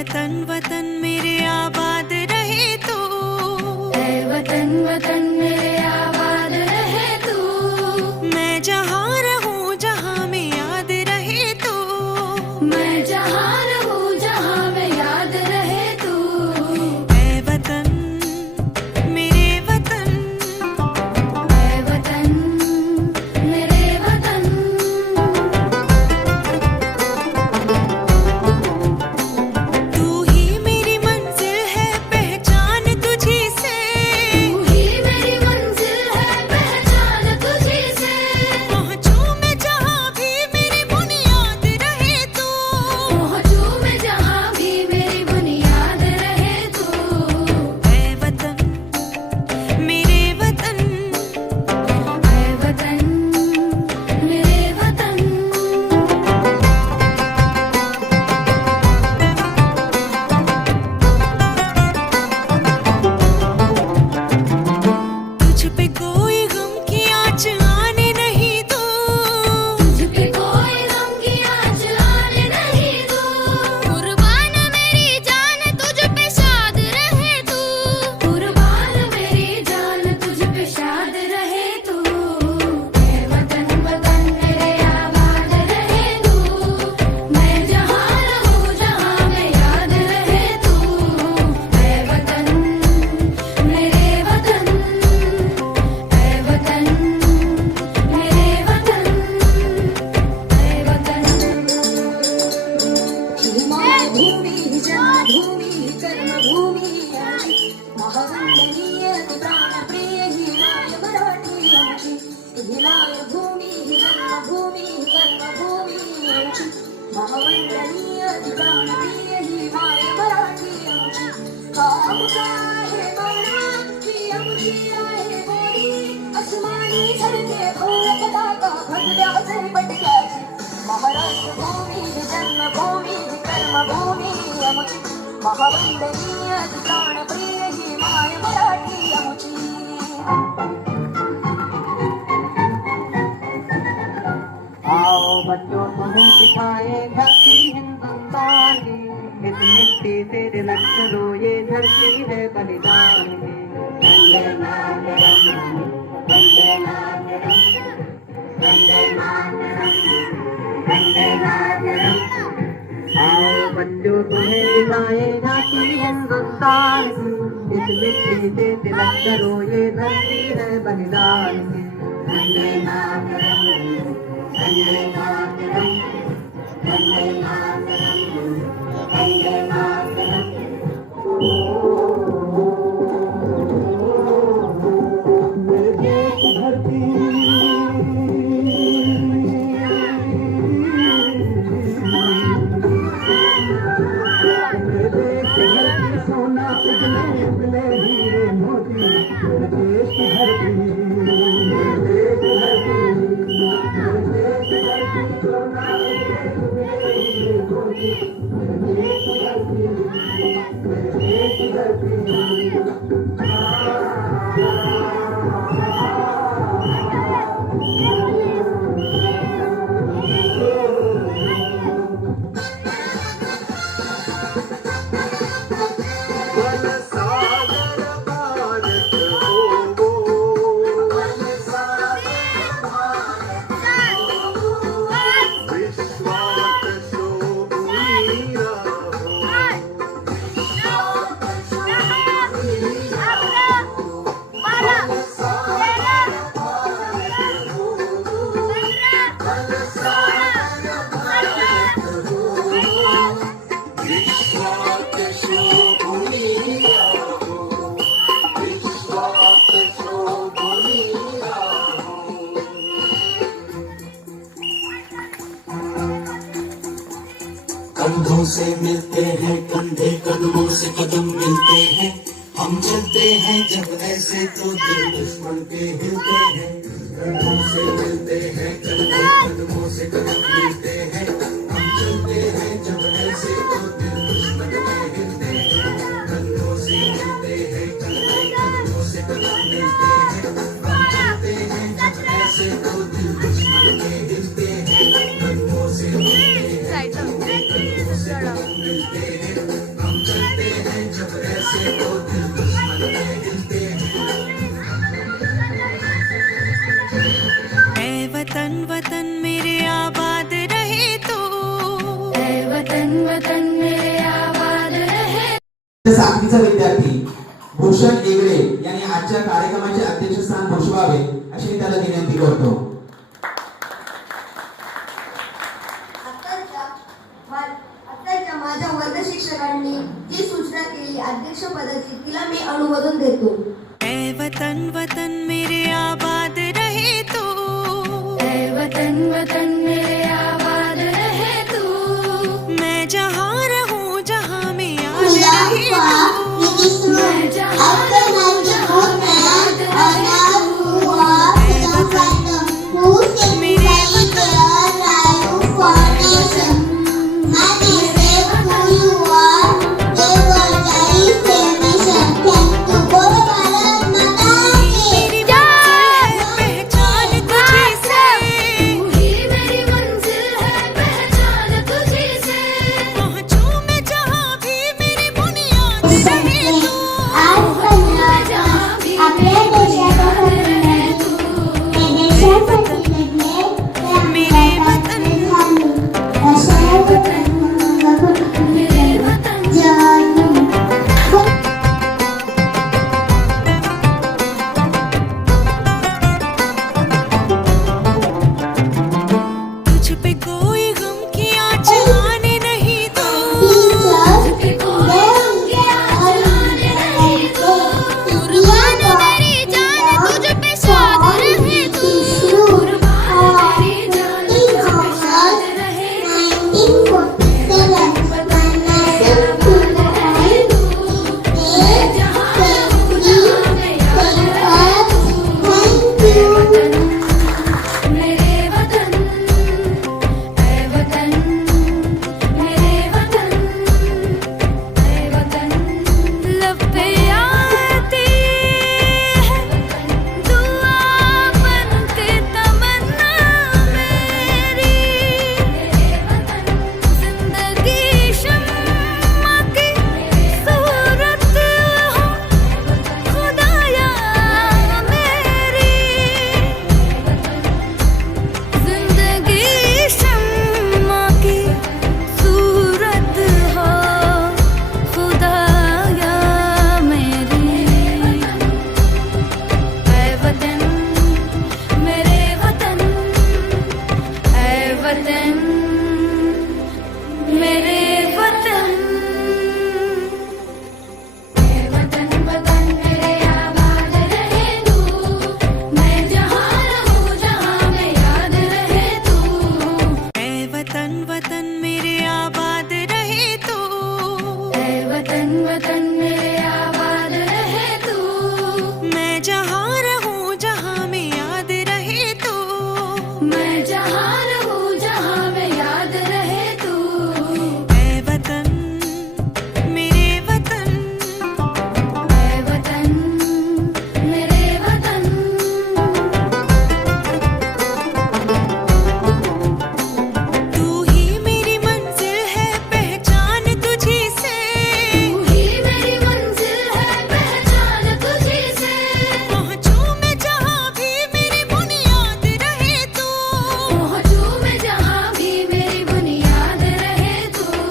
वतन वतन मेरे आबाद रहे तू, ऐ वतन वतन मेरे आबाद रहे तू। मैं जहाँ रहूँ जहाँ में याद रहे तू, मैं जहाँ रहूँ जहाँ में याद रहे तू। ऐ वतन मेरे वतन, ऐ वतन मेरे वतन। तू ही मेरी मंजिल है पहचान तुझी से, तू ही मेरी मंजिल है पहचान तुझी से। पहुँचूं मैं जहाँ भी मेरी बुनियाद रहे तू, पहुँचूं मैं जहाँ भी मेरी बुनियाद रहे तू। ऐ वतन मेरे वतन, ऐ वतन मेरे वतन। तुझ पे कोई गम की आँच आने नहीं दूँ, तुझ पे कोई गम की आँच आने नहीं दूँ। कुर्बान मेरी जान तुझ पे शाद रहे तू। कुर्बान मेरी जान तुझ पे शाद रहे तू। ऐ वतन वतन मेरे आबाद रहे तू। मैं जहाँ रहूँ जहाँ में याद रहे तू। ऐ वतन मेरे वतन, ऐ वतन मेरे वतन, ऐ वतन। भूमि जन्मभूमि कर्मभूमि महावंदनीय प्राणप्रिय हिमाय मराठी आमची। हिमाय भूमी जन्मभूमी कर्मभूमी आमची। महावंदनीय प्राणप्रिय हिमाय मराठी आमची। आमचा आहे मानवा ही आमची आहे बोली, अस्मानी झळके भव्य पताका भगव्याचे पटक्याची। महाराष्ट्र भूमी जन्मभूमी कर्मभूमी आमची। महावंदनीय प्राणप्रिय हिमाय मराठी आमची। आओ बच्चों तुम्हें सिखाए धरती हिंदुस्तान की, इस मिट्टी से तिलक करो ये धरती है बलिदान की। वंदे मातरम, वंदे मातरम, वंदे मातरम, वंदे मातरम। आओ बच्चों तुम्हें सिखाए धरती हिंदुस्तान की, इस मिट्टी से तिलक करो ये धरती है बलिदान की। वंदे मातरम, वंदे मातरम, वंदे मातरम, वंदे मातरम। मेरे देश की धरती, मेरे देश की धरती सोना उगले उगले हीरे मोती। मेरे देश की धरती, मेरे देश की धरती, मेरे देश की धरती सोना उगले उगले हीरे मोती। मेरे देश की धरती, मेरे देश की धरती। वन सागर भारत हो वो, वन सागर भारत हो वो, विश्वात शोभनीरा हो, विश्वात शोभनीरा हो। वन सागर भारत हो वो, वन सागर भारत हो वो, विश्वात शोभनीरा हो, विश्वात शोभनीरा हो। कंधों से मिलते हैं कंधे, कदमों से कदम मिलते हैं। हम चलते हैं जब ऐसे तो दिल दुश्मन के हिलते हैं। कंधों से मिलते हैं कंधे, कदमों से कदम मिलते हैं। हम चलते हैं जब ऐसे तो दिल दुश्मन के हिलते हैं। कंधों से मिलते हैं कंधे, कदमों से कदम मिलते हैं। हम चलते हैं जब ऐसे तो दिल दुश्मन के हिलते हैं। कंधों से मिलते हैं कंधे, कदमों से कदम मिलते हैं। आठवीचा विद्यार्थी भूषण एगडे यांनी आजच्या कार्यक्रमाचे अध्यक्षस्थान भूषवावे अशी मी त्याला विनंती करतो. आताच्या माझ्या वर्ग शिक्षकांनी जी सूचना केली अध्यक्षपदाची तिला मी अनुमोदन देतो. ऐ वतन वतन मेरे आबाद रहे तू, ऐ वतन वतन